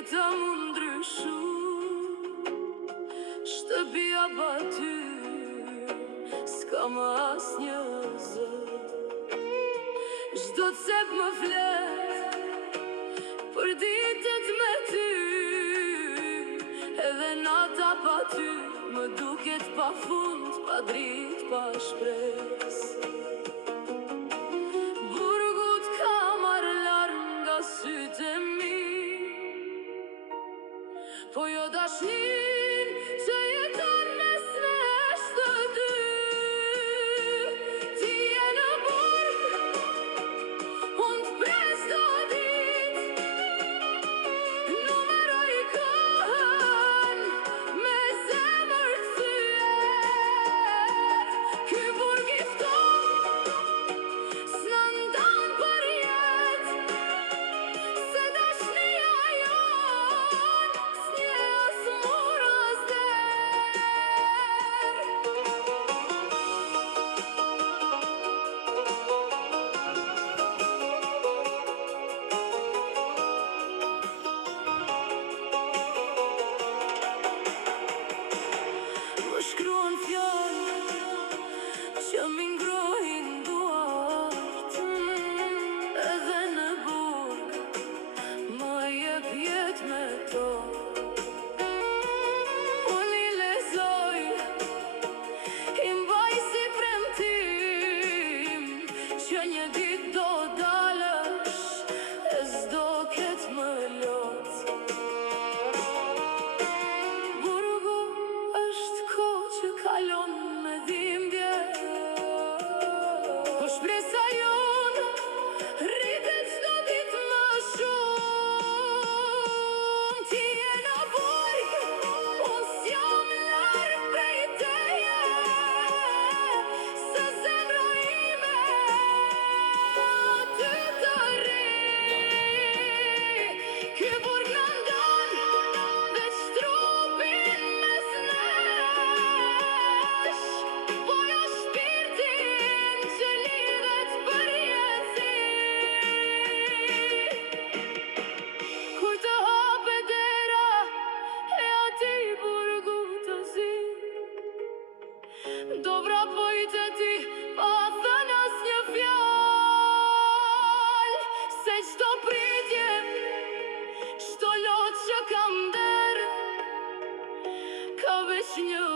Jeta mu ndryshu, shtëpia pa ty s'ka më asnjë zë. Çdo cep më flet për ditët me ty, edhe nata pa ty më duket pa fund, pa dritë, pa shpresë. Burgut ka marrë larg nga sytë e mi, po jo dashnin që jeton mes nesh të dy. Ti je në burg, unë t'pres të ditë, numeroj kohën me zemër të thyer. Ky burg i ftohtë s'na ndan për jetë, se dashnia jon s'nje as mur as der. Më shkruan fjallë që mi ngrohin duart, edhe në burg më jep jetë me to. Unë i lezoj, i mbaj si premtim, që një dit do dalësh e s'do ket më lot. Burgu është kohë që kalon me dhimbje, po shpresa jonë rritet çdo ditë më shumë. Ti je në burg, unë s'jam larg prej teje, se zemra ime ty të rri. Ky burg na ndon veç trupin mes nesh, po jo shpirtin që lidhet për jetësi. Kur të hapet dera e atij burgu të zi, do vrapoj te ti pa thënë asnjë fjalë, se çdo pritje, çdo lot që kam der, ka veç një